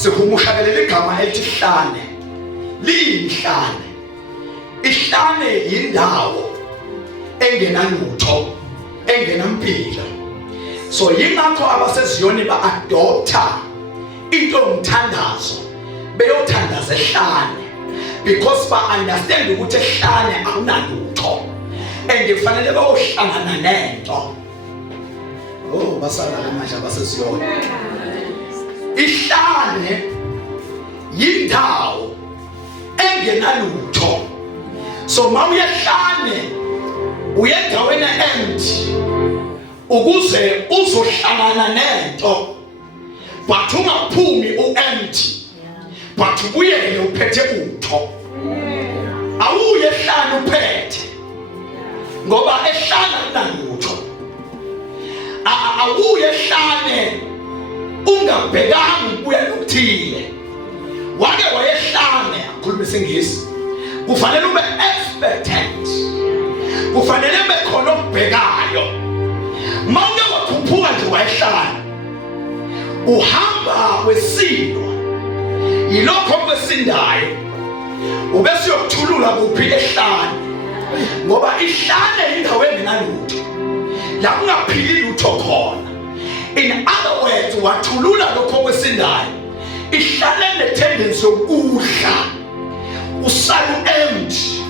Sikhumuhlabelela igama elithi Ihlane. Liyihlane. Ihlane yindawo engenalutho, engenampilo. So yingakho abaseziyoni ba-adopta into yomthandazo beyothandaza ehlane, because ba-understand ukuthi ehlane akunalutho and kufanele bayohlangana nento. Oh, basalala manje abaseziyoni. Ihlane yindawo engenalutho. So mawuye ehlane uyendaweni empty ukuze uzohlangana nento, but ungaphumi u-empty, but ubuyele uphethe utho. Awuye ehlane uphethe ngoba ehlane akunalutho. Awuye ehlane ungabhekanga ukuya nokuthile. Wake wayehlane akhuluma isingisi, kufanele ube expectant, kufanele ube khona okubhekayo. Mawuke wakhuphuka nje wayehlane, uhamba wesilwa yilokho kwesindayo, ubese uyokuthulula kuphi ehlane, ngoba ihlane indawo engenalutho la kungaphili lutho khona. In other words, wathulula lokho kwesindayo, ihlane ne-tendency yokudla usala empty.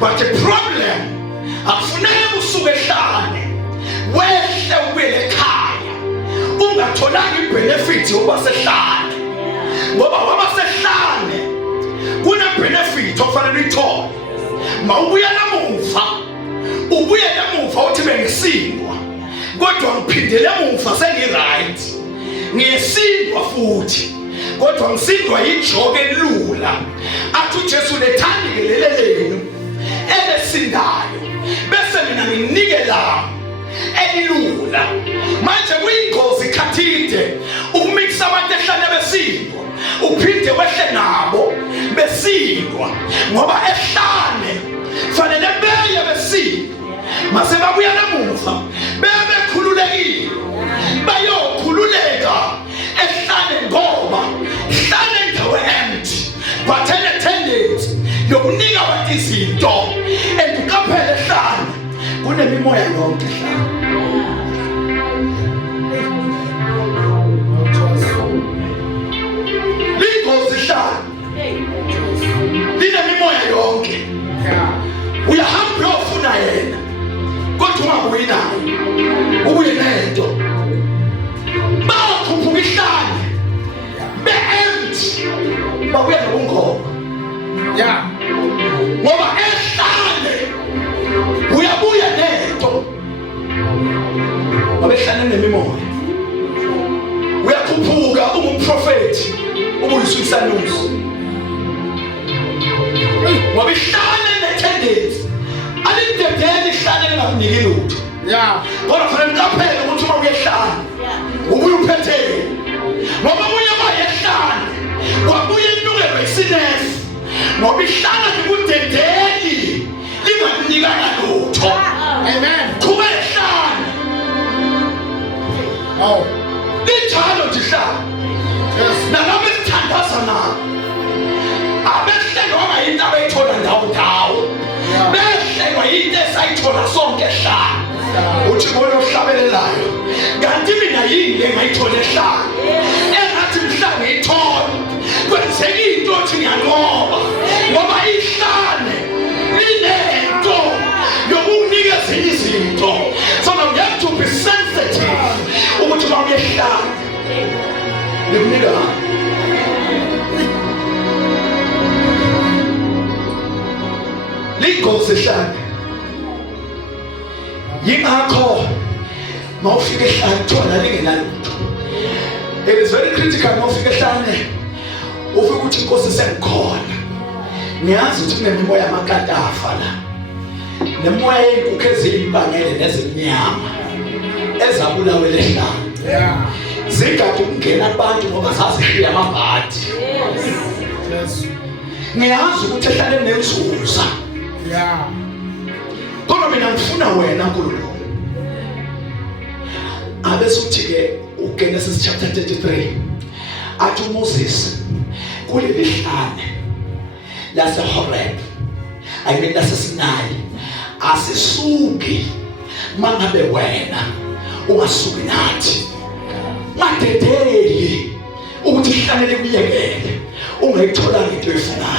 But the problem, akufuneki usuke ehlane wehle ubuyele ekhaya ungatholanga i-benefit yokuba sehlane, ngoba waba sehlane kune-benefit ofanele uyithole. Mawubuya namuva, ubuye namuva uthi bengisindwa, kodwa ngiphindele emuva sengi-right, ngiyesindwa futhi, kodwa ngisindwa yijoke elula. Athi uJesu lethani-ke lele lenu elesindayo, bese mina nginike lami elilula. Manje kuyingozi khathide ukumikisa abantu ehlane besindwa uphinde wehle nabo besindwa, ngoba ehlane fanele beye besindwa mase babuya namuva bebekhululekile bayokhululeka ehlane, ngoba ihlane indawo empty but ene-tendency yokunika abantu izinto. And uqaphele ehlane kunemimoya yonke ehlane. Lingozi ehlane linemimoya yonke. Uyahamba uyofuna yena kodwa ungabuyi naye, ubuye nento. Bakhuphuka ihlane be-empty babuye nobungozi. Ngoba ehlane uyabuya nento, ngoba ehlane nemimoya. Uyakhuphuka ungumprofethi ubuyiswa isanusi, ngoba ihlane ne-tendency alidedele ihlane lingakuniki lutho. Kodwa kufanele uqaphele ukuthi uma uyehlane ubuye uphethele, ngoba ubuye wayehlane wabuye inukelwe isinesi, ngoba ihlane likudedeli lingakunikanga lutho. Amen. Kuba ihlane linjalo nje ihlane. Nalabo esithandaza nabo abehlelwa ngayinto abayithola ndawo, behlelwa yinto esayithola sonke ehlane. Uthi bona ohlabelelayo, kanti mina yini le ngayithola ehlane engathi mhlawumbe ngiyithola kwenzeka into othi ngiyanqoba, ngoba ihlane linento yokunikeza izinto. So now you have to be sensitive ukuthi uma uyehlane likunika lingozi ehlane. Yingakho mawufika ehlane thola lingenalutho. It is very critical mawufika ehlane ufike ukuthi inkosi sengikhona. Ngiyazi ukuthi kunemimoya yamakatafa la, nemoya yenkukhu eziyibangele nezimnyama ezabulawela ehlane. Zingade ukungena abantu ngoba zazishiya amabhadi. Ngiyazi ukuthi ehlane nenzuza. Kodwa mina ngifuna wena Nkulunkulu abese uthi ke uGenesis chapter 33 athi uMoses kuleli hlane laseHoreb ayimini laseSinayi asisuki mangabe wena ungasuki nathi madedeli ukuthi ihlanele kuyekele ungayitholanga into efunayo.